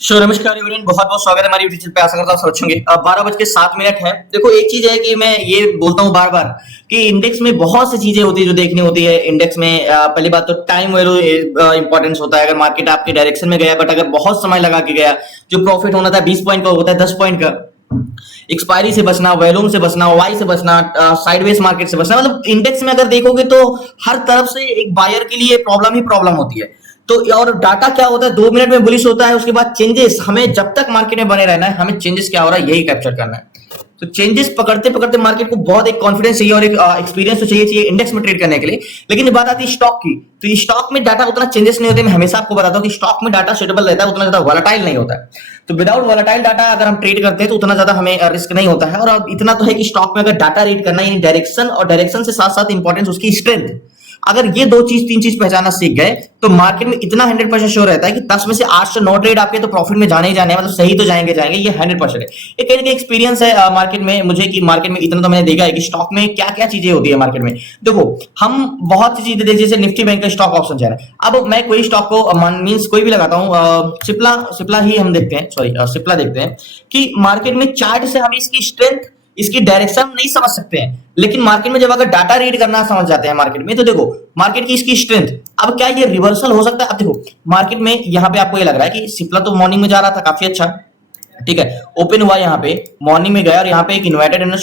नमस्कार एवरीवन, बहुत बहुत स्वागत है हमारी यूट्यूब चैनल पे। आशा करता हूँ सब अच्छे होंगे। अब 12:07 है। देखो, एक चीज है कि मैं ये बोलता हूँ बार बार कि इंडेक्स में बहुत सी चीजें होती है जो देखनी होती है। इंडेक्स में पहली बात तो टाइम वैल्यू इंपॉर्टेंस होता है। अगर मार्केट आपके डायरेक्शन में गया बट अगर बहुत समय लगा के गया, जो प्रॉफिट होना था 20 पॉइंट का होता है 10 पॉइंट का। एक्सपायरी से बचना, वैल्यूम से बचना, वाई से बचना, साइडवेज मार्केट से बचना, मतलब इंडेक्स में अगर देखोगे तो हर तरफ से एक बायर के लिए प्रॉब्लम ही प्रॉब्लम होती है। तो और डाटा क्या होता है, 2 मिनट में बुलिश होता है, उसके बाद चेंजेस। हमें जब तक मार्केट में बने रहना है, हमें चेंजेस क्या हो रहा है यही कैप्चर करना है। तो चेंजेस पकड़ते पकड़ते मार्केट को बहुत एक कॉन्फिडेंस चाहिए और एक एक्सपीरियंस तो चाहिए इंडेक्स में ट्रेड करने के लिए। लेकिन जब बात आती है स्टॉक की, तो ये स्टॉक में डाटा उतना चेंजेस नहीं होते। मैं हमेशा आपको बताता हूँ कि स्टॉक में डाटा सुटेबल रहता है, उतना ज्यादा वॉलेटाइल नहीं होता है। तो विदाउट वॉलेटाइल डाटा अगर हम ट्रेड करते हैं तो उतना ज्यादा हमें रिस्क नहीं होता है। और अब इतना तो है कि स्टॉक में अगर डाटा रीड करना यानी डायरेक्शन, और डायरेक्शन से साथ साथ इंपॉर्टेंस उसकी स्ट्रेंथ, अगर ये दो चीज तीन चीज पहचाना सीख गए तो मार्केट में इतना 100% श्योर रहता है कि 10 में से 8 से 9 ट्रेड आपके तो प्रॉफिट में जाने ही जाने हैं, मतलब सही तो जाएंगे जाएंगे, ये 100% है। ये कहीं ना कहीं एक्सपीरियंस है मार्केट में मुझे, कि मार्केट में इतना तो मैंने देखा है कि स्टॉक में क्या क्या चीजें होती है मार्केट में। देखो, हम बहुत सी चीजें देखते, जैसे निफ्टी बैंक का स्टॉक ऑप्शन चैन है। अब मैं कोई स्टॉक को मीन्स कोई भी लगाता हूँ, सिप्ला सिप्ला ही हम देखते हैं, सॉरी सिप्ला देखते हैं कि मार्केट में चार्ट से हम इसकी स्ट्रेंथ, इसकी डायरेक्शन नहीं समझ सकते हैं। लेकिन मार्केट में जब अगर डाटा रीड करना समझ जाते हैं मार्केट में, तो देखो मार्केट की इसकी स्ट्रेंथ। अब क्या ये रिवर्सल हो सकता है? अब देखो मार्केट में यहाँ पे आपको ये लग रहा है कि सिप्ला तो मॉर्निंग में जा रहा था काफी अच्छा, ठीक है, ओपन हुआ यहाँ पे, मॉर्निंग में गया और यहाँ पे एक inverted head and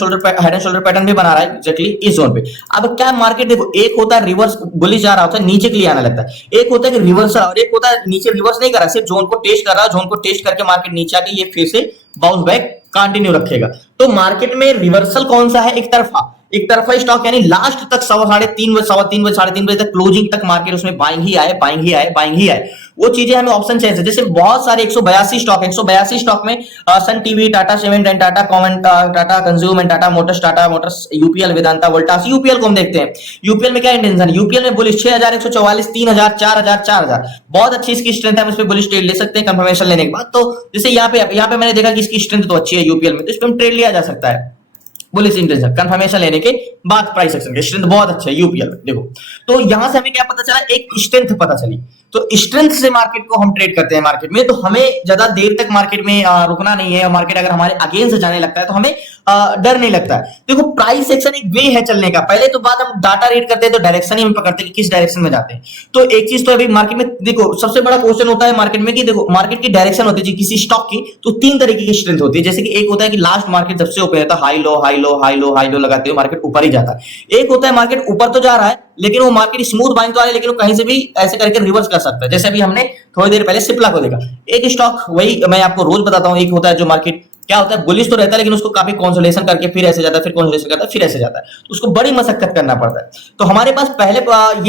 shoulder pattern भी बना रहा है एग्जैक्टली इस जोन पे। अब क्या मार्केट, देखो एक होता है रिवर्स बुलिश जा रहा होता है, नीचे के लिए आने लगता है। एक होता है कि रिवर्सल, और एक होता है नीचे रिवर्स नहीं कर रहा, सिर्फ जोन को टेस्ट कर रहा है। जोन को टेस्ट करके मार्केट नीचे आके ये फिर से बाउंस बैक कंटिन्यू रखेगा। तो मार्केट में रिवर्सल कौन सा है? एक तरफा स्टॉक, यानी लास्ट तक 3:15 बजे, 3:15 3:30 बजे तक क्लोजिंग तक मार्केट उसमें बाइंग ही आए, बाइंग ही आए, बाइंग ही आए। वो चीजें हमें ऑप्शन चाहिए। जैसे बहुत सारे 182 स्टॉक है, 182 स्टॉक में Sun TV, Tata cement and Tata कॉमेंट, Tata consume and Tata Motors, UPL, Vedanta, Voltas. UPL को हम देखते हैं, यूपीएल में क्या इंटेंशन है? यूपीएल में बुलिश 6144, 3000, 4000, 4000, बहुत अच्छी इसकी स्ट्रेंथ है। हम इस पे बुलिश ट्रेड ले सकते हैं कंफर्मेशन लेने के बाद। तो जैसे यहाँ पे मैंने देखा कि इसकी स्ट्रेंथ तो अच्छी है यूपीएल में, तो इस पे हम ट्रेड लिया जा सकता है बुलिश इंटेंशन कंफर्मेशन लेने के बाद। प्राइस एक्शन की स्ट्रेंथ बहुत अच्छा है यूपीएल में, देखो। तो यहां से हमें क्या पता चला? एक स्ट्रेंथ पता चली। तो स्ट्रेंथ से मार्केट को हम ट्रेड करते हैं मार्केट में। तो हमें ज्यादा देर तक मार्केट में रुकना नहीं है। मार्केट अगर हमारे अगेंस्ट जाने लगता है तो हमें डर नहीं लगता है। देखो प्राइस एक्शन एक वे है चलने का। पहले तो बात, हम डाटा रीड करते हैं तो डायरेक्शन ही हम पकड़ते हैं कि किस डायरेक्शन में जाते हैं। तो एक चीज तो अभी मार्केट में देखो, सबसे बड़ा क्वेश्चन होता है मार्केट में कि देखो मार्केट की डायरेक्शन होती है किसी स्टॉक की, तो 3 तरीके की स्ट्रेंथ होती है। जैसे कि एक होता है कि लास्ट मार्केट जब से ओपन होता है, high low high low high low high low लगाते हुए मार्केट ऊपर ही जाता है। एक होता है मार्केट ऊपर तो जा रहा है लेकिन वो मार्केट स्मूथ बाइंग तो आ रहा है, लेकिन वो कहीं से भी ऐसे करके रिवर्स कर सकता है। जैसे अभी हमने थोड़ी देर पहले सिप्ला को देखा। एक स्टॉक, वही मैं आपको रोज बताता हूं, एक होता है जो मार्केट क्या होता है, बुलिश तो रहता है लेकिन उसको काफी कंसोलिडेशन करके फिर ऐसे जाता है, फिर कंसोलिडेशन करता है, फिर ऐसे जाता है, तो उसको बड़ी मशक्कत करना पड़ता है। तो हमारे पास पहले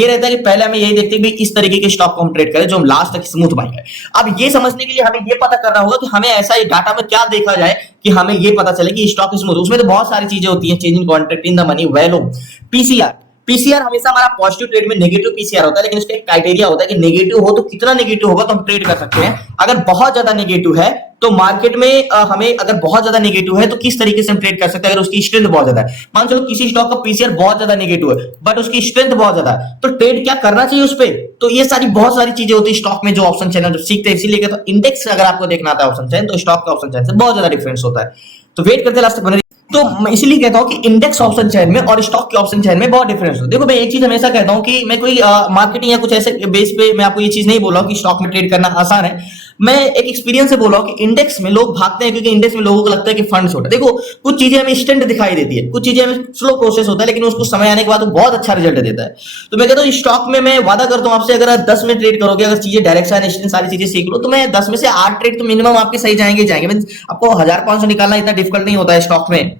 ये रहता है कि पहले हमें यही देखते हैं कि इस तरीके के स्टॉक को हम ट्रेड करें जो हम लास्ट तक स्मूथ बाइंग है। अब ये समझने के लिए हमें ये पता करना होगा कि हमें ऐसा डाटा में क्या देखा जाए कि हमें ये पता चले कि स्टॉक स्मूथ। उसमें तो बहुत सारी चीजें होती है, changing contract in the money, volume, PCR. PCR हमेशा हमारा पॉजिटिव ट्रेड में नेगेटिव पीसीआर होता है, लेकिन उसका एक क्राइटेरिया होता है कि नेगेटिव हो तो कितना नेगेटिव होगा तो हम ट्रेड कर सकते हैं। अगर बहुत ज्यादा नेगेटिव है तो मार्केट में हमें, अगर बहुत ज्यादा नेगेटिव है तो किस तरीके से हम ट्रेड कर सकते हैं? अगर उसकी स्ट्रेंथ बहुत ज्यादा है, मान चलो किसी स्टॉक का पीसीआर बहुत ज्यादा नेगेटिव है बट उसकी स्ट्रेंथ बहुत ज्यादा है, तो ट्रेड क्या करना चाहिए उस पर? तो ये सारी बहुत सारी चीजें होती है स्टॉक में जो ऑप्शन चैनल जो सीखते हैं। इसीलिए तो इंडेक्स अगर आपको देखना आता है ऑप्शन चैन, तो स्टॉक का ऑप्शन चैन से बहुत ज्यादा डिफरेंस होता है। तो वेट करते लास्ट तक बने। तो मैं इसलिए कहता हूं कि इंडेक्स ऑप्शन चैन में और स्टॉक के ऑप्शन चैन में बहुत डिफरेंस है। देखो मैं एक चीज हमेशा कहता हूं कि मैं कोई मार्केटिंग या कुछ ऐसे बेस पे मैं आपको ये चीज नहीं बोल रहा हूं कि स्टॉक में ट्रेड करना आसान है। मैं एक एक्सपीरियंस से बोल रहा हूं कि इंडेक्स में लोग भागते हैं क्योंकि इंडेक्स में लोगों को लगता है कि फंड छोटा। देखो कुछ चीजें हमें इंस्टेंट दिखाई देती है, कुछ चीजें हमें स्लो प्रोसेस होता है, लेकिन उसको समय आने के बाद वो बहुत अच्छा रिजल्ट देता है। तो मैं कहता हूँ स्टॉक में मैं वादा करता हूँ आपसे, अगर आप 10 में ट्रेड करोगे, अगर चीजें डायरेक्शन सारी चीजें सीख लो, तो मैं 10 में से 8 ट्रेड तो मिनिमम आपके सही जाएंगे जाएंगे। आपको 1500 निकालना इतना डिफिकल्ट नहीं होता है स्टॉक में।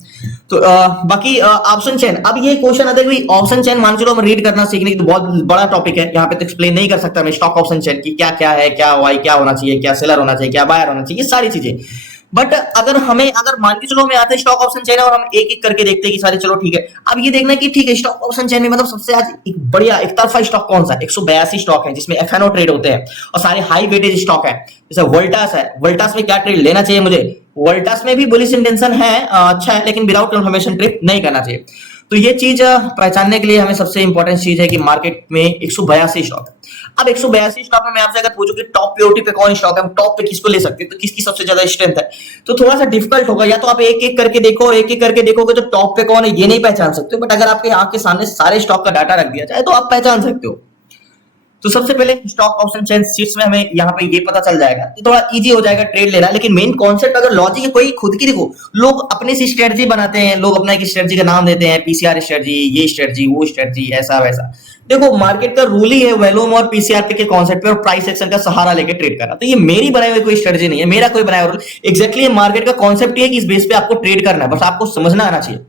तो बाकी ऑप्शन चेन, अब ये क्वेश्चन आता है कि ऑप्शन चेन मान चलो हम रीड करना सीखने की, तो बहुत बड़ा टॉपिक है, यहाँ पे तो एक्सप्लेन नहीं कर सकता मैं स्टॉक ऑप्शन चेन की क्या क्या है, क्या वाई क्या होना चाहिए, क्या सेलर होना चाहिए, क्या बायर होना चाहिए, सारी चीजें। बट अगर मान के चलो हमें आते हैं स्टॉक ऑप्शन चेन और हम एक एक करके देखते हैं कि सारे, चलो ठीक है। अब ये देखना कि ठीक है स्टॉक ऑप्शन चेन में मतलब सबसे आज एक बढ़िया एक तरफा स्टॉक कौन सा? 182 स्टॉक है जिसमें एफएनओ ट्रेड होते हैं और सारे हाई वेटेज स्टॉक है। जैसे वोल्टास है, वोल्टास में क्या ट्रेड लेना चाहिए मुझे? वोल्टास में भी बुलिश इंटेंशन है, अच्छा है, लेकिन विदाउट कंफर्मेशन ट्रेड नहीं करना चाहिए। तो ये चीज पहचानने के लिए हमें सबसे इंपॉर्टेंट चीज है कि मार्केट में 182 स्टॉक है। अब 182 स्टॉक में मैं आपसे अगर पूछूं कि टॉप प्रायोरिटी पे कौन स्टॉक है, हम टॉप पे किसको ले सकते हैं, तो किसकी सबसे ज्यादा स्ट्रेंथ है, तो थोड़ा सा डिफिकल्ट होगा। या तो आप एक एक करके देखो और एक एक करके देखोगे तो टॉप पे कौन है ये नहीं पहचान सकते, बट अगर आपके आंख के सामने सारे स्टॉक का डाटा रख दिया जाए तो आप पहचान सकते हो। तो सबसे पहले स्टॉक ऑप्शन चेन शीट्स में हमें यहाँ पे ये पता चल जाएगा, तो थोड़ा इजी हो जाएगा ट्रेड लेना। लेकिन मेन कॉन्सेप्ट अगर लॉजिक है कोई खुद की, देखो लोग अपने से स्ट्रेटजी बनाते हैं, लोग अपना एक स्ट्रेटजी का नाम देते हैं, पीसीआर स्ट्रेटजी, ये स्ट्रेटजी, वो स्ट्रेटजी, ऐसा वैसा। देखो मार्केट का रूल ही है वैल्यूम और पीसीआर के कॉन्सेप्ट पे और प्राइस एक्शन का सहारा लेके ट्रेड करना। तो ये मेरी बनाई हुई कोई स्ट्रेटजी नहीं है, मेरा कोई बनाया हुआ रूल, एग्जैक्टली मार्केट का कॉन्सेप्ट ही है कि इस बेस पे आपको ट्रेड करना है, बस आपको समझना आना चाहिए।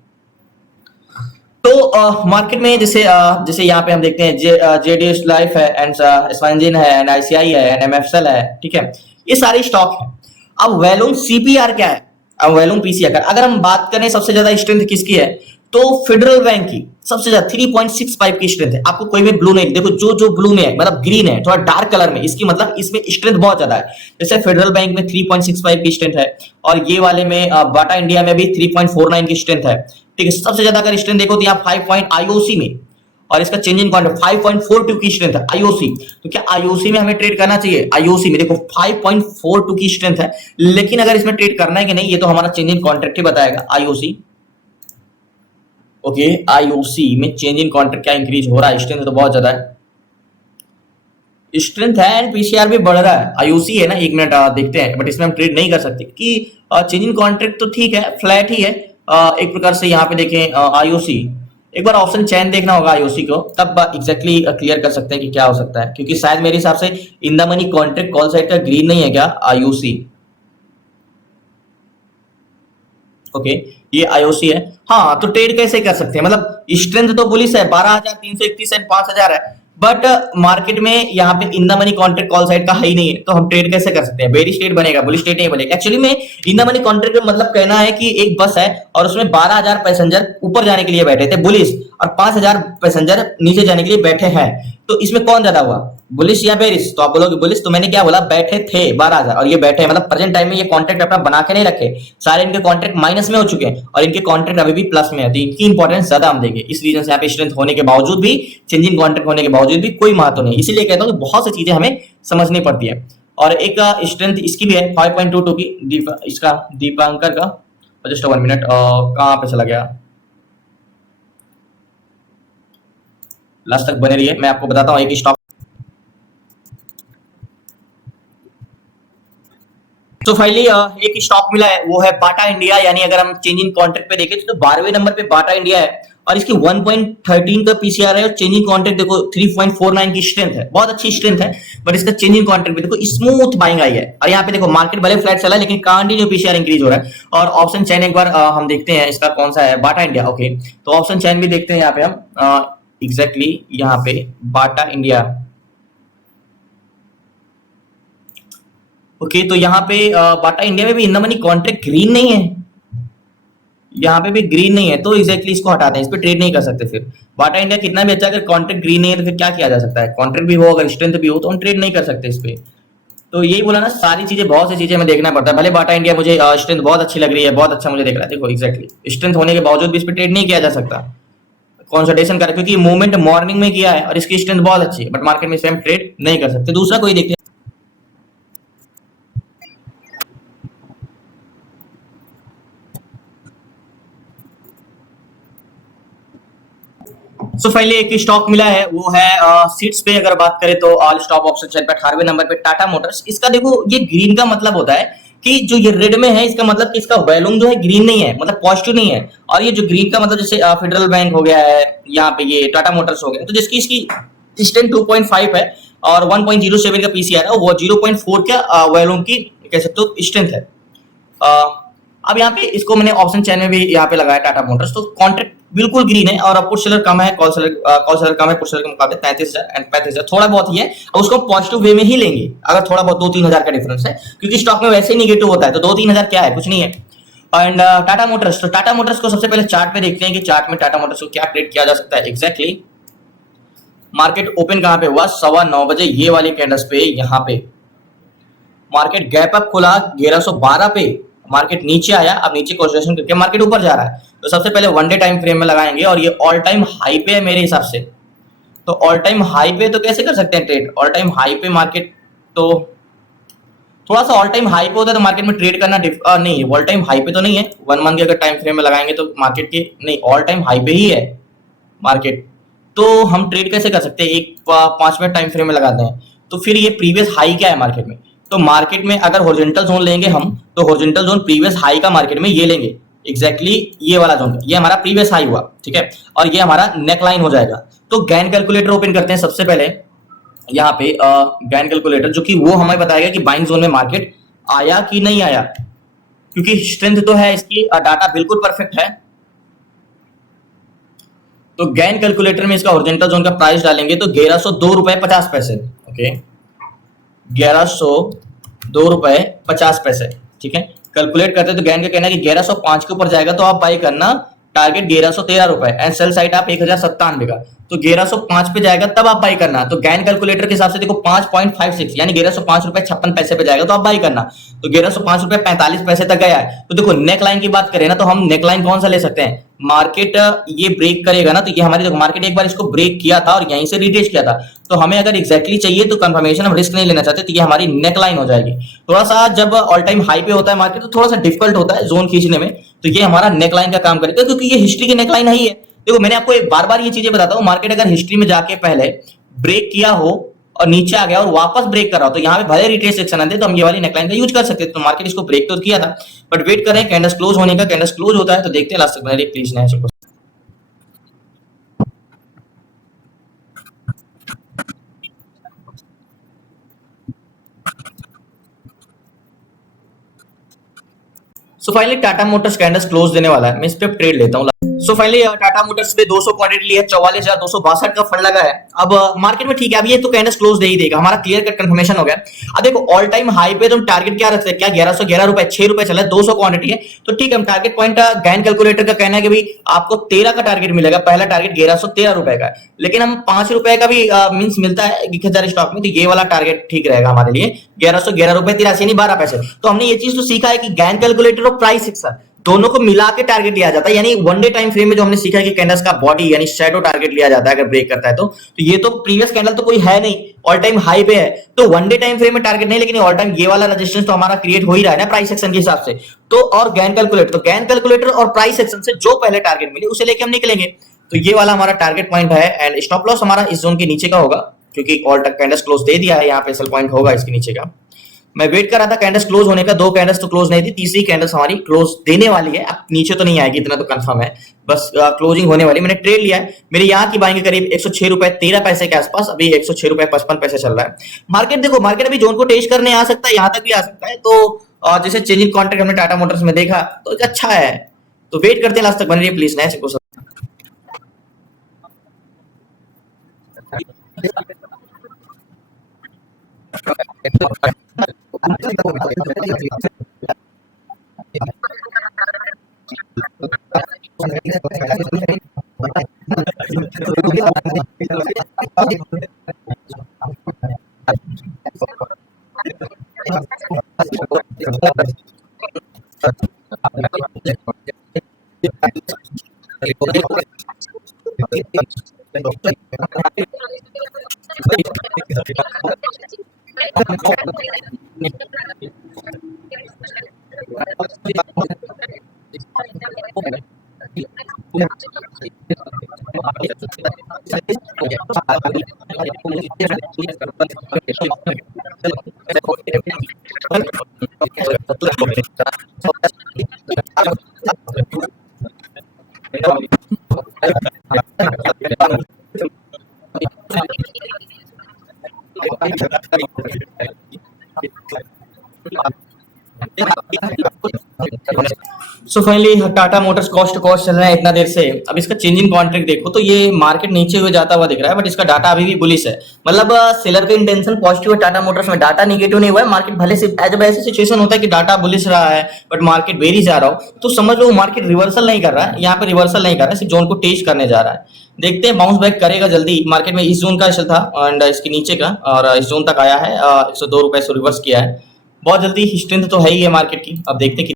तो मार्केट में जैसे जैसे यहाँ पे हम देखते हैं जेडीएस लाइफ है एंड स्पंजिन है एंड आईसीआई है एंड एमएफएल है, ठीक है, ये सारे स्टॉक है। अब वैल्यूम सीपीआर क्या है, अब वैल्यूम पीसीआर अगर हम बात करें सबसे ज्यादा स्ट्रेंथ किसकी है, तो फेडरल बैंक की सबसे ज्यादा 3.65 की स्ट्रेंथ है। आपको कोई भी ब्लू नहीं, देखो जो जो ब्लू में है मतलब ग्रीन है थोड़ा डार्क कलर में, इसकी मतलब इसमें स्ट्रेंथ बहुत ज्यादा है। जैसे फेडरल बैंक में 3.65 की स्ट्रेंथ है और ये वाले में बाटा इंडिया में भी 3.49 की स्ट्रेंथ है, ठीक है। सबसे ज्यादा अगर स्ट्रेंथ देखो तो यहाँ 5 पॉइंट आईओसी में, और इसका चेंजिंग कॉन्ट्रैक्ट 5.42 की स्ट्रेंथ है आईओसी। तो क्या आईओसी में हमें ट्रेड करना चाहिए? आईओसी में देखो 5.42 की स्ट्रेंथ है, लेकिन अगर इसमें ट्रेड करना है कि नहीं ये तो हमारा चेंजिंग कॉन्ट्रैक्ट ही बताएगा। आईओसी, ओके, आईओसी में चेंजिंग कॉन्ट्रैक्ट क्या इंक्रीज हो रहा है, स्ट्रेंथ तो बहुत ज्यादा है, स्ट्रेंथ है एंड पीसीआर भी बढ़ रहा है। आईओसी है ना, एक मिनट देखते हैं, बट इसमें हम ट्रेड नहीं कर सकते कि चेंजिंग कॉन्ट्रैक्ट तो ठीक है, फ्लैट ही है एक प्रकार से। यहाँ पे देखें आईओसी, एक बार ऑप्शन चैन देखना होगा आईओसी को, तब एग्जैक्टली क्लियर कर सकते हैं कि क्या हो सकता है, क्योंकि शायद मेरे हिसाब से in the money contract call side का ग्रीन नहीं है क्या आईओसी, ओके ये आईओसी है। हाँ तो ट्रेड कैसे कर सकते हैं, मतलब स्ट्रेंथ तो बुलिश है 12,331 एंड 5,000 है, बट मार्केट में यहाँ पे in the money contract call side का है ही नहीं है, तो हम ट्रेड कैसे कर सकते हैं? बेरिश ट्रेड बनेगा, बुलिश ट्रेड नहीं बनेगा। एक्चुअली में इन द मनी कॉन्ट्रैक्ट का मतलब कहना है कि एक बस है और उसमें 12,000 पैसेंजर ऊपर जाने के लिए बैठे थे बुलिश, और 5,000 पैसेंजर नीचे जाने के लिए बैठे हैं, तो इसमें कौन ज्यादा हुआ, बुलिश या बेरिश? तो आप बोलोगे बुलिश, तो मैंने क्या बोला, बैठे थे 12,000 और ये बैठे मतलब प्रेजेंट टाइम में ये कॉन्ट्रैक्ट अपना बना के नहीं रखे, सारे इनके कॉन्ट्रैक्ट माइनस में हो चुके हैं और इनके कॉन्ट्रैक्ट अभी भी प्लस में है, तो इनकी इंपॉर्टेंस ज्यादा हम देंगे। इस रीजन से यहाँ पे स्ट्रेंथ होने के बावजूद भी, चेंजिंग कॉन्ट्रैक्ट होने के बावजूद भी कोई महत्व नहीं, इसीलिए कहता हूँ कि बहुत सी चीजें हमें समझनी पड़ती है। और एक स्ट्रेंथ इसकी भी है 5.22 की, इसका दीपांकर का, जस्ट 1 मिनट, कहाँ पे चला गया, लास्ट तक बने रहिए, मैं आपको बताता हूँ एक स्टॉक। तो फाइनली एक स्टॉक मिला है, वो है बाटा इंडिया, यानी अगर हम चेंजिंग कॉन्ट्रैक्ट पे देखें तो 12वें नंबर पे बाटा इंडिया है और इसकी 1.13 का पीसीआर है और चेंजिंग कॉन्ट्रैक्ट देखो 3.49 की स्ट्रेंथ है, बहुत अच्छी स्ट्रेंथ है, बट इसका चेंजिंग कॉन्ट्रैक्ट भी देखो स्मूथ बाइंग आई है। और यहाँ पे देखो मार्केट भले फ्लैट चला है लेकिन कंटिन्यू पीसीआर इंक्रीज हो रहा है। और ऑप्शन चैन एक बार हम देखते हैं इसका कौन सा है, बाटा इंडिया, ओके। तो ऑप्शन चैन भी देखते हैं यहाँ पे हम एग्जैक्टली यहाँ पे बाटा इंडिया, ओके। तो यहाँ पे बाटा इंडिया में भी in the money contract green नहीं है, यहाँ पे भी ग्रीन नहीं है, तो एग्जैक्टली इसको हटाते हैं, इस पे ट्रेड नहीं कर सकते। फिर बाटा इंडिया कितना भी अच्छा, अगर कॉन्ट्रैक्ट ग्रीन नहीं है तो फिर क्या किया जा सकता है, कॉन्ट्रैक्ट भी हो अगर स्ट्रेंथ भी हो तो हम ट्रेड नहीं कर सकते इस पे। तो यही बोला ना, सारी चीजें, बहुत सी चीजें हमें देखना पड़ता है। भले बाटा इंडिया मुझे स्ट्रेंथ बहुत अच्छी लग रही है, बहुत अच्छा मुझे देख रहा है, देखो एग्जैक्टली स्ट्रेंथ होने के बावजूद भी इस पे ट्रेड नहीं किया जा सकता, कंसल्टेशन कर, क्योंकि मूवमेंट मॉर्निंग में किया है और इसकी स्ट्रेंथ बहुत अच्छी है, बट मार्केट में इस पे हम ट्रेड नहीं कर सकते। दूसरा कोई देखते हैं, सो फाइनली एक स्टॉक मिला है, वो है सीट्स पे अगर बात करें तो ऑल स्टॉक ऑप्शन चेन पे 18वें नंबर पे टाटा मोटर्स। इसका देखो ये ग्रीन का मतलब होता है कि जो ये रेड में है इसका मतलब कि इसका वॉल्यूम जो है ग्रीन नहीं है, मतलब पॉजिटिव नहीं है। और ये जो ग्रीन का मतलब जैसे फेडरल बैंक हो गया है, यहाँ पे ये टाटा मोटर्स हो गया, तो जिसकी इसकी स्ट्रेंथ 2.5 है और 1.07 का पीसीआर है, वो 0.4 का वॉल्यूम की कह सकते हो स्ट्रेंथ है। अब यहाँ पे इसको मैंने ऑप्शन चैन में भी यहाँ पे लगाया टाटा मोटर्स, तो कॉन्ट्रैक्ट बिल्कुल ग्रीन है और पुट सेलर कम है, कॉल सेलर कम है पुट सेलर के मुकाबले 33,000 एंड 35,000, थोड़ा बहुत ही है। अब उसको पॉजिटिव वे में ही लेंगे अगर थोड़ा बहुत 2-3 हजार का डिफरेंस है, क्योंकि स्टॉक में वैसे ही निगेटिव होता है, तो 2-3 हजार क्या है, कुछ नहीं है। एंड टाटा मोटर्स, तो टाटा मोटर्स को सबसे पहले चार्ट पे देखते हैं कि चार्ट में टाटा मोटर्स को क्या ट्रेड किया जा सकता है। एग्जैक्टली मार्केट ओपन कहाँ पे हुआ, 9:15 बजे, ये वाले कैंडल्स पे, यहाँ पे मार्केट गैप अप खुला 1112 पे, मार्केट नीचे आया, अब नीचे कंसोलिडेशन करके मार्केट ऊपर जा रहा है। तो सबसे पहले वन डे टाइम फ्रेम में लगाएंगे और ये ऑल टाइम हाई पे है मेरे हिसाब से, तो ऑल टाइम हाई पे तो कैसे कर सकते हैं ट्रेड? ऑल टाइम हाई पे मार्केट तो थोड़ा सा ऑल टाइम हाई पे होता है तो मार्केट में ट्रेड करना नहीं, ऑल टाइम हाई पे तो नहीं है। 1 मंथ के अगर टाइम फ्रेम में लगाएंगे तो मार्केट के नहीं, ऑल टाइम हाई पे ही है मार्केट। तो हम ट्रेड कैसे कर सकते हैं? एक 5 मिनट टाइम फ्रेम में लगाते हैं तो फिर ये प्रीवियस हाई क्या है मार्केट में? तो मार्केट में अगर हॉरिजॉन्टल जोन लेंगे हम, तो हॉरिजॉन्टल जोन प्रीवियस हाई का मार्केट में ये लेंगे, एग्जैक्टली ये वाला जोन, ये हमारा प्रीवियस हाई हुआ, ठीक है, और ये हमारा नेक लाइन हो जाएगा। तो गैन कैलकुलेटर ओपन करते हैं सबसे पहले यहाँ पे, गैन कैलकुलेटर, जो कि वो हमें बताएगा कि बाइंग जोन में मार्केट आया कि नहीं आया, क्योंकि स्ट्रेंथ तो है इसकी, डाटा बिल्कुल परफेक्ट है। तो गैन कैलकुलेटर में इसका हॉरिजॉन्टल जोन का प्राइस डालेंगे तो 1102 रुपए 50 पैसे, ओके, 1102 रुपए 50 पैसे, ठीक है। कैलकुलेट करते तो गैन का कहना है कि 1105 के ऊपर जाएगा तो आप बाई करना, टारगेट 1113 रुपए एंड सेल साइड आप 1097 का, तो 1105 पे जाएगा तब आप बाई करना। तो गैन कैलकुलेटर के हिसाब से देखो 5.56 यानी 1105 रुपए 56 पैसे पे जाएगा तो आप बाई करना। तो 1105 रुपए 45 पैसे तक गया है। तो देखो नेक लाइन की बात करें ना, तो हम नेक लाइन कौन सा ले सकते हैं? मार्केट ये ब्रेक करेगा ना, तो ये हमारी, देखो मार्केट एक बार इसको ब्रेक किया था और यहीं से रिटेस्ट किया था, तो हमें अगर एग्जैक्टली चाहिए तो कंफर्मेशन, हम रिस्क नहीं लेना चाहते, तो ये हमारी नेक लाइन हो जाएगी। थोड़ा सा जब ऑल टाइम हाई पे होता है मार्केट तो थोड़ा सा डिफिकल्ट होता है जोन खींचने में, तो ये हमारा नेक लाइन का काम करेगा, क्योंकि ये हिस्ट्री की नेक लाइन ही है। देखो मैंने आपको एक बार बार ये चीजें बताता हूँ, मार्केट अगर हिस्ट्री में जाके पहले ब्रेक किया हो और नीचे आ गया और वापस ब्रेक कर रहा हो, तो यहाँ पे भले रिट्रेस सेक्शन आते तो हम ये वाली नेकलाइन का यूज कर सकते हैं। तो मार्केट इसको ब्रेक तो किया था, बट वेट कर रहे हैं कैंडल्स क्लोज होने का। कैंडल्स क्लोज होता है तो देखते हैं लास्ट तक बने प्लीज ना। So finally Tata Motors candles close देने वाला है, मैं इस पे ट्रेड लेता हूँ। सो फाइनली टाटा मोटर्स पे 200 क्वांटिटी ली है, 44,262 का फंड लगा है। अब मार्केट में ठीक है, अब ये तो कैंडल्स क्लोज दे ही देगा, हमारा क्लियर कट कंफर्मेशन हो गया। अब देखो ऑल टाइम हाई पे तुम टारगेट क्या रखते हैं? क्या 1111 रुपए 6 रुपए चला है, 200 क्वांटिटी है, तो ठीक है। हम टारगेट पॉइंट गैन कैलकुलेटर का कहना है कि भाई आपको 13 का टारगेट मिलेगा, पहला टारगेट 1113 रुपए का है, लेकिन हम 5 रुपए का भी मींस मिलता है 1000 स्टॉक में, तो ये वाला टारगेट ठीक रहेगा हमारे लिए, 1111 रुपए 83 यानी 12 पैसे। तो हमने ये चीज तो सीखा है कि गैन कैलकुलेटर और प्राइस एक्शन दोनों को मिला के टारगेट लिया जाता है। यानी वन डे टाइम फ्रेम में जो हमने सीखा है कि कैंडल्स का बॉडी यानी शैडो टारगेट लिया जाता है अगर ब्रेक करता है तो ये तो प्रीवियस कैंडल तो कोई है नहीं, ऑल टाइम हाई पे है, तो वन डे टाइम फ्रेम में टारगेट नहीं, लेकिन ऑल टाइम ये वाला रेजिस्टेंस तो हमारा क्रिएट हो ही रहा है ना प्राइस एक्शन के हिसाब से। तो और गैन कैलकुलेटर, तो गैन कैलकुलेटर और प्राइस एक्शन से जो पहले टारगेट मिले उसे लेके हम निकलेंगे। तो ये वाला हमारा टारगेट पॉइंट है एंड स्टॉप लॉस हमारा इस जोन के नीचे का होगा, क्योंकि ऑल टाइम कैंडल्स क्लोज दे दिया है, यहाँ पे सेल पॉइंट होगा इसके नीचे का। मैं वेट कर रहा था कैंडल्स क्लोज होने का, 2 कैंडल्स तो क्लोज नहीं थी, तीसरी कैंडल्स हमारी क्लोज देने वाली है। अब नीचे तो नहीं आएगी, इतना तो कंफर्म है, बस क्लोजिंग होने वाली। मैंने ट्रेड लिया है, मेरे यहाँ की बाइंग करीब 106 रुपए 13 पैसे के आसपास, अभी 106 रुपए 55 पैसे चल रहा है मार्केट। देखो मार्केट अभी जोन को टेस्ट करने आ सकता है, यहाँ तक भी आ सकता है। तो जैसे चेंजिंग कॉन्ट्रैक्ट हमने टाटा मोटर्स में देखा तो अच्छा है, तो वेट करते हैं लास्ट तक बने रहिए प्लीज ना। So finally Tata motors cost to cost चल रहा है इतना देर से। अब इसका चेंजिंग कॉन्ट्रैक्ट देखो तो ये मार्केट नीचे हुए जाता हुआ दिख रहा है, बट इसका डाटा अभी भी बुलिश है। मतलब सेलर का इंटेंशन पॉजिटिव है टाटा मोटर्स में, डाटा नेगेटिव नहीं हुआ है। मार्केट भले से जब ऐसी सिचुएशन होता है कि डाटा बुलिश रहा है बट मार्केट वेरी जा रहा हो, तो समझ लो मार्केट रिवर्सल नहीं कर रहा है, यहाँ पे रिवर्सल नहीं कर रहा है, सिर्फ जोन को टेस्ट करने जा रहा है। देखते हैं बाउंस बैक करेगा जल्दी। मार्केट में इस जोन का था एंड इसके नीचे का, और इस जोन तक आया है, 102 रुपए से रिवर्स किया है बहुत जल्दी। स्ट्रेंथ तो है ही है मार्केट की, अब देखते कि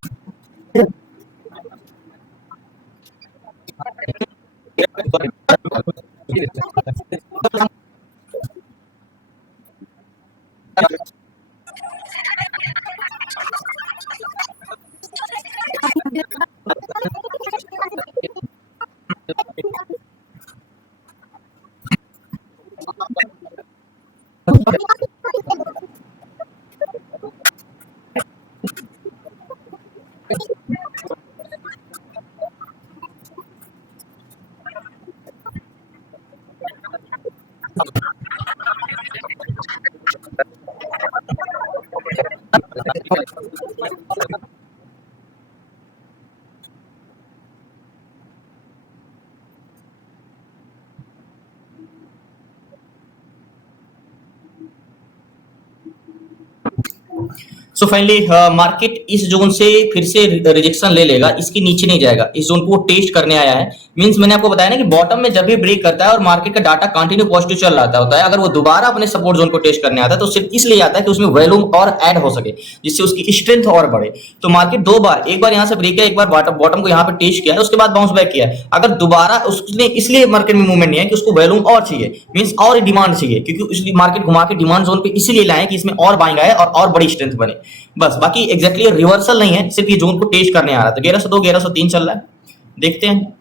सो फाइनली मार्केट इस जोन से फिर से रिजेक्शन ले लेगा, इसके नीचे नहीं जाएगा। इस जोन को वो टेस्ट करने आया है। मींस मैंने आपको बताया ना कि बॉटम में जब भी ब्रेक करता है और मार्केट का डाटा कंटिन्यू पॉजिटिव चल रहा होता है, अगर वो दोबारा अपने सपोर्ट जोन को टेस्ट करने आता है तो सिर्फ इसलिए आता है कि उसमें वॉल्यूम और ऐड हो सके, जिससे उसकी स्ट्रेंथ और बढ़े। तो मार्केट दो बार, एक बार यहाँ से ब्रेक किया, एक बार बॉटम को यहाँ पे टेस्ट किया है, उसके बाद बाउंस बैक किया है। अगर दोबारा उसने, इसलिए मार्केट में मूवमेंट नहीं है कि उसको वॉल्यूम और चाहिए, मींस और डिमांड चाहिए, क्योंकि इसलिए मार्केट घुमा के डिमांड जोन पे इसलिए लाए कि इसमें और बाइंग आए और बड़ी स्ट्रेंथ बने। बस, बाकी एग्जैक्टली रिवर्सल नहीं है, सिर्फ ये जोन को टेस्ट करने आ रहा था। 1102 1103 चल रहा है, देखते हैं।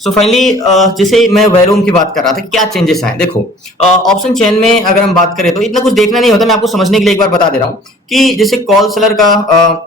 सो फाइनली जैसे मैं वैरूम की बात कर रहा था, क्या चेंजेस आए। देखो, ऑप्शन चेन में अगर हम बात करें तो इतना कुछ देखना नहीं होता। मैं आपको समझने के लिए एक बार बता दे रहा हूँ कि जैसे कॉल सेलर का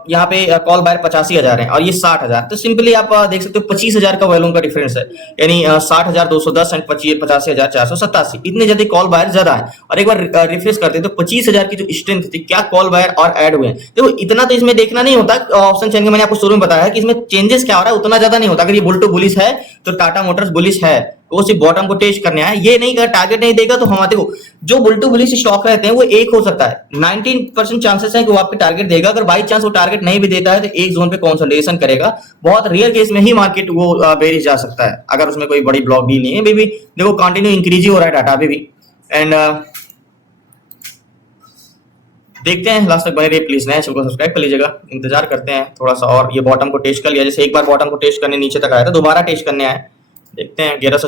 यहाँ पे कॉल बायर 85,000 है और ये 60,000, तो सिंपली आप देख सकते हो 25,000 का वैल्यूम का डिफरेंस है, यानी 60,210 एंड 85,487, इतने ज्यादा कॉल बायर ज्यादा है। और एक बार रिफ्रेश करते हैं तो 25,000 की जो स्ट्रेंथ थी, क्या कॉल बायर और ऐड हुए हैं। देखो, इतना तो इसमें देखना नहीं होता। ऑप्शन चेन के मैंने आपको शुरू में बताया कि इसमें चेंजेस क्या हो रहा है उतना ज्यादा नहीं होता। अगर ये बुल टू बुलिश है तो टाटा मोटर्स बुलिश है, तो वो सिर्फ बॉटम को टेस्ट करने आया। ये नहीं, टारगेट नहीं देगा तो हम आते को जो बुल टू बुलिश स्टॉक रहते हैं वो एक हो सकता है, 19% चांसेस है कि वो आपके टारगेट देगा। अगर बाई चांस वो टारगेट नहीं भी देता है तो एक जोन पे कंसोलिडेशन करेगा। बहुत रेयर केस में ही मार्केट वो बेरिश जा सकता है, अगर उसमें कोई बड़ी ब्लॉक भी नहीं है। बेबी देखो, कंटिन्यू इंक्रीज ही हो रहा है डाटा भी। एंड देखते हैं लास्ट तक बने रहिए। प्लीज नए चैनल को सब्सक्राइब कर लीजिएगा। इंतजार करते हैं थोड़ा सा और। ये बॉटम को टेस्ट कर लिया, जैसे एक बार बॉटम को टेस्ट करने नीचे तक आया था, दोबारा टेस्ट करने आया। देखते हैं 1100।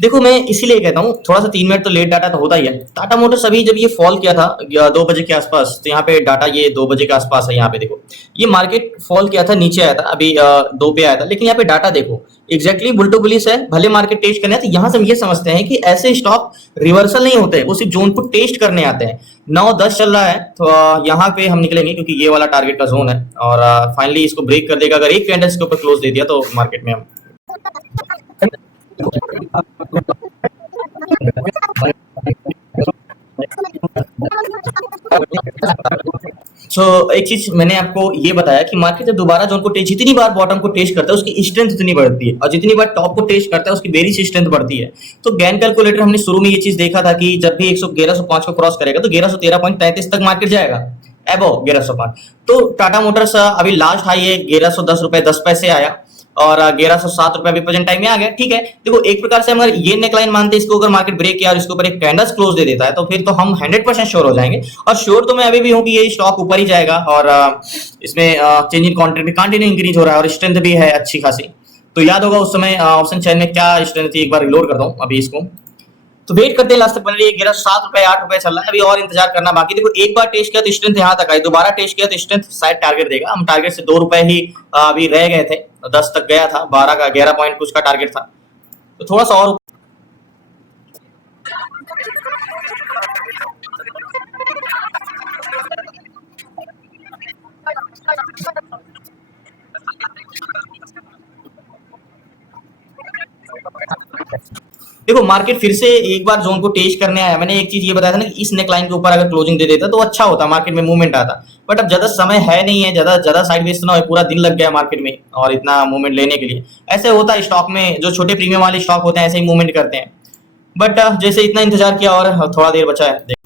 देखो, मैं इसीलिए कहता हूँ थोड़ा सा 3 मिनट तो लेट डाटा तो होता ही है। टाटा मोटर्स अभी जब ये फॉल किया था 2 बजे के आसपास, तो यहाँ पे डाटा ये 2 बजे के आसपास है। यहाँ पे देखो, ये मार्केट फॉल किया था, नीचे आया था, अभी 2 पे आया था। लेकिन यहाँ पे डाटा देखो, एग्जैक्टली बुल टू बुलिश है। भले मार्केट टेस्ट करने आते, यहाँ से हम ये समझते हैं कि ऐसे स्टॉक रिवर्सल नहीं होते, वो सिर्फ जोन को टेस्ट करने आते हैं। 9-10 चल रहा है, तो यहाँ पे हम निकलेंगे क्योंकि ये वाला टारगेट का जोन है। और फाइनली इसको ब्रेक कर देगा। अगर एक कैंडल इसके ऊपर क्लोज दे दिया तो मार्केट में हम एक चीज मैंने आपको ये बताया कि मार्केट जब दोबारा जोन को टेस्ट, जितनी बार बॉटम को टेस्ट करता है उसकी स्ट्रेंथ उतनी बढ़ती है, और जितनी बार टॉप को टेस्ट करता है उसकी बेरिश स्ट्रेंथ बढ़ती है। तो गैन कैलकुलेटर हमने शुरू में ये चीज देखा था कि जब भी 1105 को क्रॉस करेगा तो 1113.33 तक मार्केट जाएगा, एबो 1105। तो टाटा मोटर्स अभी लास्ट हाई है 1110 रुपए 10 पैसे आया, और 1107 रुपए अभी प्रेजेंट टाइम में आ गया। ठीक है, देखो एक प्रकार से हम अगर ये नेकलाइन मानते हैं, इसको अगर मार्केट ब्रेक किया और इसके ऊपर एक कैंडल्स क्लोज दे देता है तो फिर तो हम 100% श्योर हो जाएंगे। और श्योर तो मैं अभी भी हूँ कि ये स्टॉक ऊपर ही जाएगा। और इसमें चेंज इन कॉन्ट्रैक्ट भी कंटिन्यू इंक्रीज हो रहा है और स्ट्रेंथ भी है अच्छी खासी। तो याद होगा उस समय ऑप्शन चेन में क्या स्ट्रेंथ थी, एक बार रिलोड करता हूँ अभी इसको। तो वेट करते हैं लास्ट तक बन रही है। 1107 रुपए 8 रुपए चल रहा है, अभी और इंतजार करना बाकी। देखो, एक बार टेस्ट किया तो स्ट्रेंथ यहाँ तक आई, दोबारा टेस्ट किया तो स्ट्रेंथ शायद टारगेट देगा। हम टारगेट से 2 रुपए ही अभी रह गए थे, 10 तक गया था, 12 का 11 पॉइंट कुछ का टारगेट था, तो थोड़ा सा और। देखो मार्केट फिर से एक बार जोन को टेस्ट करने आया। मैंने एक चीज ये बताया था ना कि इस नेक लाइन के ऊपर अगर क्लोजिंग दे देता तो अच्छा होता, मार्केट में मूवमेंट आता। बट अब ज्यादा समय है नहीं है, ज्यादा ज्यादा साइड वेस्ट ना हो, पूरा दिन लग गया मार्केट में और इतना मूवमेंट लेने के लिए। ऐसे होता है स्टॉक में, जो छोटे प्रीमियम वाले स्टॉक होते हैं ऐसे ही मूवमेंट करते हैं। बट जैसे इतना इंतजार किया और थोड़ा देर बचा है।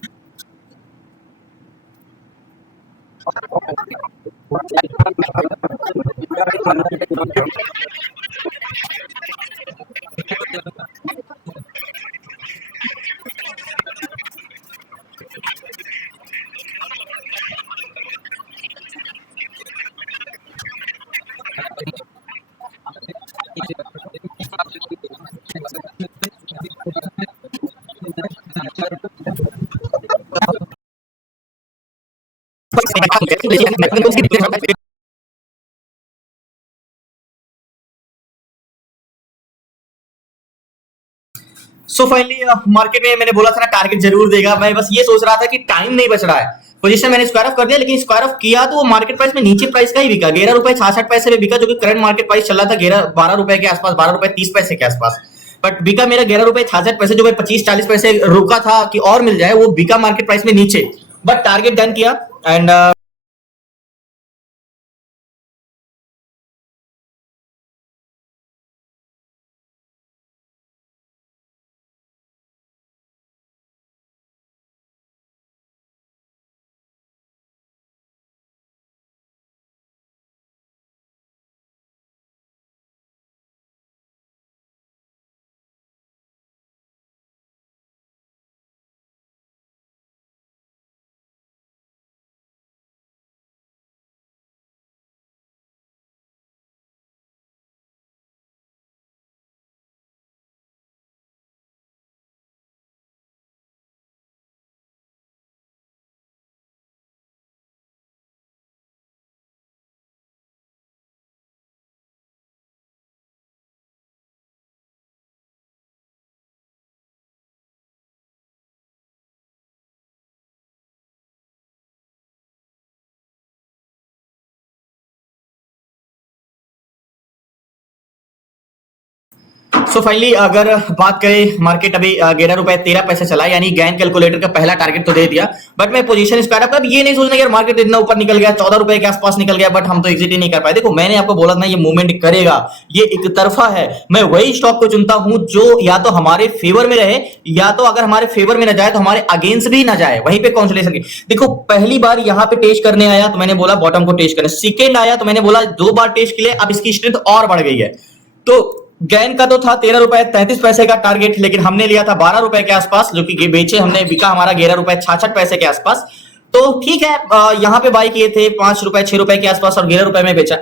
सो फाइनली मार्केट में मैंने बोला था ना टारगेट जरूर देगा। मैं बस ये सोच रहा था कि टाइम नहीं बच रहा है। पोजीशन मैंने स्क्वायर ऑफ कर दिया, लेकिन स्क्वायर ऑफ किया तो वो मार्केट प्राइस में नीचे प्राइस का ही बिका, 11 रुपए 66 पैसे में बिका, जो कि करंट मार्केट प्राइस चल रहा था 12 रुपए के आसपास, 12 रुपए 30 पैसे के आसपास। बट बिका मेरा 11 रुपए 66 पैसे, जो मैं 25 40 पैसे रुका था कि और मिल जाए, वो बिका मार्केट प्राइस में नीचे। बट टारगेट डन किया एंड सो फाइनली अगर बात करें, मार्केट अभी 11 रुपए 13 पैसे चला, यानी गैन कैलकुलेटर का पहला टारगेट तो दे दिया। बट मैं पोजीशन स्क्वायर अप, ये नहीं सोचना यार मार्केट इतना ऊपर निकल गया, 14 रुपए के आसपास निकल गया, बट हम तो एग्जिट ही नहीं कर पाए। देखो मैंने आपको बोला था ना ये मूवमेंट करेगा, ये एक तरफा है। मैं वही स्टॉक को चुनता हूं जो या तो हमारे फेवर में रहे, या तो अगर हमारे फेवर में ना जाए तो हमारे अगेंस्ट भी ना जाए, वहीं पे कॉन्सोलेशन की। देखो पहली बार यहाँ पे टेस्ट करने आया तो मैंने बोला बॉटम को टेस्ट करने, सेकेंड आया तो मैंने बोला 2 बार टेस्ट के लिए अब इसकी स्ट्रेंथ और बढ़ गई है। तो गैन का तो था 13 रुपए 33 पैसे का टारगेट, लेकिन हमने लिया था 12 रुपए के आसपास, जो कि बेचे हमने, बिका हमारा 11 रुपए 66 पैसे के आसपास। तो ठीक है, यहाँ पे बाई किए थे 5 रुपए 6 रुपए के आसपास और 11 रुपए में बेचा।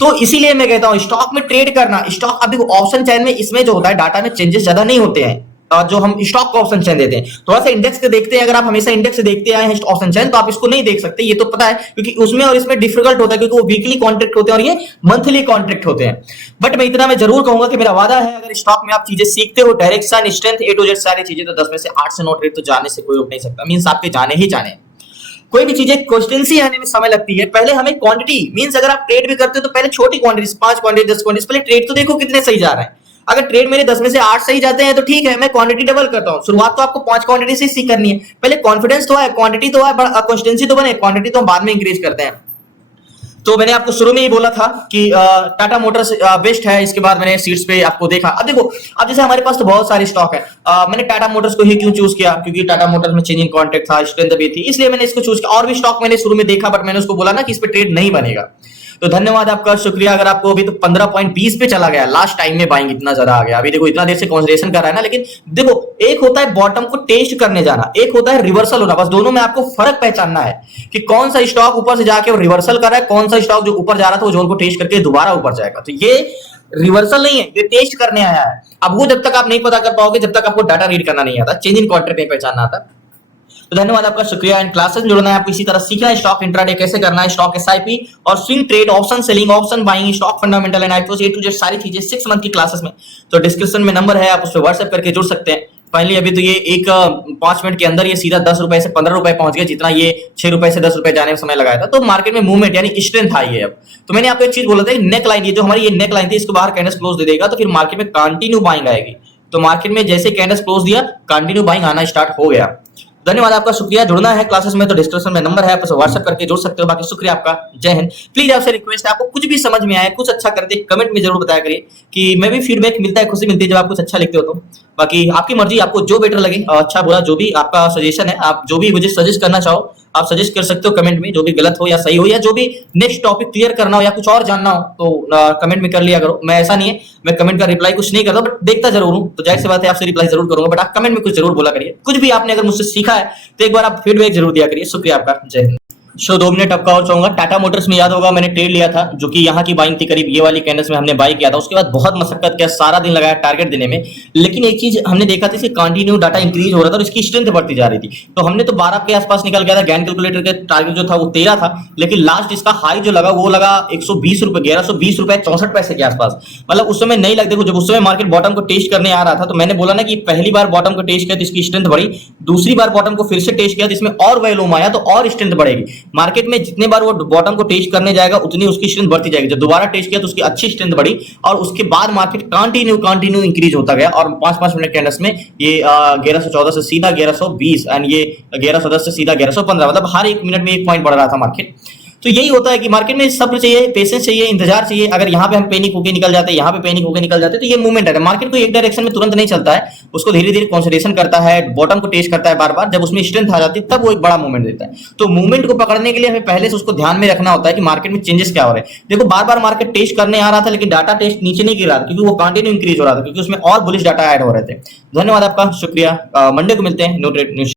तो इसीलिए मैं कहता हूँ स्टॉक में ट्रेड करना, स्टॉक अभी ऑप्शन चैन में इसमें जो होता है डाटा में चेंजेस ज्यादा नहीं होते हैं, जो हम स्टॉक को ऑप्शन चैन देते हैं। थोड़ा सा इंडेक्स के देखते हैं, अगर आप हमेशा इंडेक्स से देखते आए हैं ऑप्शन चैन, तो आप इसको नहीं देख सकते, ये तो पता है, क्योंकि उसमें और इसमें डिफिकल्ट होता है, क्योंकि वो वीकली कॉन्ट्रैक्ट होते हैं और ये मंथली कॉन्ट्रैक्ट होते हैं। बट मैं इतना मैं जरूर कहूंगा कि मेरा वादा है, अगर स्टॉक में आप चीजें सीखते हो, direction strength A to Z सारी चीजें, तो 10 में से 8 से 9 ट्रेड तो जाने से कोई रोक नहीं सकता। मींस आपके जाने ही जाने। कोई भी चीजें क्वेश्चन आने में समय लगती है। पहले हमें क्वांटिटी, मींस अगर आप ट्रेड भी करते हो तो पहले छोटी क्वांटिटी, 5 क्वांटिटी 10 क्वांटिटी, पहले ट्रेड तो देखो कितने सही जा रहे हैं। अगर ट्रेड मेरे 10 में से 8 सही जाते हैं तो ठीक है, मैं क्वांटिटी डबल करता हूं। शुरुआत तो आपको 5 क्वांटिटी से ही करनी है, पहले कॉन्फिडेंस तो है, क्वांटिटी तो है, कंसिस्टेंसी तो बने, क्वांटिटी तो हम बाद में इंक्रीज करते हैं। तो मैंने आपको शुरू में ही बोला था कि टाटा मोटर्स बेस्ट है, इसके बाद मैंने सीट्स पे आपको देखा। अब देखो, अब जैसे हमारे पास तो बहुत सारे स्टॉक है, मैंने टाटा मोटर्स को ही क्यों चूज किया, क्योंकि टाटा मोटर्स में चेंजिंग कॉन्ट्रैक्ट था, स्ट्रेंथ भी थी, इसलिए मैंने इसको चूज किया। और भी स्टॉक मैंने शुरू में देखा, बट मैंने उसको बोला ना कि इस पे ट्रेड नहीं बनेगा। तो धन्यवाद आपका, शुक्रिया। अगर आपको अभी तो 15.20 पे चला गया, लास्ट टाइम में बाइंग इतना ज्यादा आ गया। अभी देखो इतना देर से कंसोलिडेशन कर रहा है ना, लेकिन देखो एक होता है बॉटम को टेस्ट करने जाना, एक होता है रिवर्सल होना। बस दोनों में आपको फर्क पहचानना है कि कौन सा स्टॉक ऊपर से जाके रिवर्सल कर रहा है, कौन सा स्टॉक जो ऊपर जा रहा था वो जोन को टेस्ट करके दोबारा ऊपर जाएगा। तो ये रिवर्सल नहीं है, ये टेस्ट करने आया है। अब वो जब तक आप नहीं पता कर पाओगे, जब तक आपको डाटा रीड करना नहीं आता, चेंज इन कॉन्ट्रैक्ट नहीं पहचानना आता। तो धन्यवाद आपका, शुक्रिया। एंड क्लासेस में जुड़ना है, आपको इसी तरह सीखना है स्टॉक इंट्राडे कैसे करना है, स्टॉक एसआईपी और swing trade, option selling, option buying, stock fundamental and IPO A to Z सारी चीजें 6 मंथ की क्लासेस में। तो डिस्क्रिप्शन में नंबर है, आप उस पर व्हाट्सएप करके जुड़ सकते हैं। फाइनली अभी तो ये एक 5 मिनट के अंदर ये सीधा 10 रुपए से 15 रुपए पहुंच गया, जितना ये 6 रुपए से 10 रुपए जाने में समय लगाया था। तो मार्केट में मूवमेंट यानी स्ट्रेंथ आई है अब। तो मैंने आपको एक चीज बोला था, नेक लाइन, ये जो हमारी ये नेक लाइन थी, इसको बाहर कैंडल क्लोज दे देगा तो फिर मार्केट में कंटिन्यू बाइंग आएगी। तो मार्केट में जैसे कैंडल्स क्लोज दिया, कंटिन्यू बाइंग आना स्टार्ट हो गया। धन्यवाद आपका, शुक्रिया। जुड़ना है क्लासेस में तो डिस्क्रिप्शन में नंबर है, आप उसे व्हाट्सएप करके जुड़ सकते हो। बाकी शुक्रिया आपका, जय हिंद। प्लीज आपसे रिक्वेस्ट है, आपको कुछ भी समझ में आए, कुछ अच्छा कर दे, कमेंट में जरूर बताया करिए कि मैं भी फीडबैक मिलता है, खुशी मिलती है जब आप कुछ अच्छा लिखते हो तो। बाकी आपकी मर्जी, आपको जो बेटर लगे, अच्छा बुरा जो भी आपका सजेशन है, आप जो भी मुझे सजेस्ट करना चाहो आप सजेस्ट कर सकते हो कमेंट में, जो भी गलत हो या सही हो, या जो भी नेक्स्ट टॉपिक क्लियर करना हो या कुछ और जानना हो तो कमेंट में कर लिया करो। मैं ऐसा नहीं है मैं कमेंट का रिप्लाई कुछ नहीं करता, बट देखता जरूर हूँ, तो जाहिर सी बात है आपसे रिप्लाई जरूर करूंगा, बट आप कमेंट में कुछ जरूर बोला करिए। कुछ भी आपने अगर मुझसे सीखा है तो एक बार आप फीडबैक जरूर दिया करिए। शुक्रिया आपका, जय हिंद। 2 मिनट आपका और चाहूंगा। टाटा मोटर्स में याद होगा मैंने ट्रेड लिया था, जो कि यहाँ की बाइंग थी, करीब ये वाली कैंडल्स में हमने बाई किया था। उसके बाद बहुत मशक्कत किया, सारा दिन लगाया टारगेट देने में, लेकिन एक चीज हमने देखा था, इसकी कंटिन्यू डाटा इंक्रीज हो रहा था और इसकी स्ट्रेंथ बढ़ती जा रही थी। तो हमने तो 12 के आसपास निकल गया था, गैन कैलकुलेटर के टारगेट जो था वो 13 था, लेकिन लास्ट इसका हाई जो लगा वो लगा 120 रुपए, 1120 रुपए 64 पैसे के आसपास। मतलब उस समय नहीं लगते, जब उस समय मार्केट बॉटम को टेस्ट करने आ रहा था, तो मैंने बोला ना कि पहली बार बॉटम को टेस्ट किया तो इसकी स्ट्रेंथ बढ़ी, दूसरी बार बॉटम को फिर से टेस्ट किया तो इसमें और वैल्यूम आया तो और स्ट्रेंथ बढ़ेगी। मार्केट में जितने बार वो बॉटम को टेस्ट करने जाएगा उतनी उसकी स्ट्रेंथ बढ़ती जाएगी। जब दोबारा टेस्ट किया तो उसकी अच्छी स्ट्रेंथ बढ़ी और उसके बाद मार्केट कंटिन्यू इंक्रीज होता गया और 5-5 मिनट कैंडल्स में ये 1114 से सीधा 1120 एंड ये 1110 से सीधा 1115, मतलब हर एक मिनट में 1 पॉइंट बढ़ रहा था मार्केट। तो यही होता है कि मार्केट में सब्र चाहिए, पेशेंस चाहिए, इंतजार चाहिए। अगर यहाँ पे हम पैनिक होकर निकल जाते हैं, यहाँ पे पैनिक होकर निकल जाते हैं, तो ये मूवमेंट है। मार्केट को एक डायरेक्शन में तुरंत नहीं चलता है, उसको धीरे धीरे कंसोलिडेशन करता है, बॉटम को टेस्ट करता है बार बार। जब उसमें स्ट्रेंथ आ जाती है तब वो एक बड़ा मूवमेंट देता है। तो मूवमेंट को पकड़ने के लिए हमें पहले से उसको ध्यान में रखना होता है कि मार्केट में चेंजेस क्या हो रहे हैं। देखो बार बार मार्केट टेस्ट करने आ रहा था, लेकिन डाटा टेस्ट नीचे नहीं गिर रहा था, क्योंकि वो कंटिन्यू इंक्रीज हो रहा था, क्योंकि उसमें और बुलिश डाटा ऐड हो रहे थे। धन्यवाद आपका, शुक्रिया। मंडे को मिलते हैं न्यू ट्रेड न्यूज।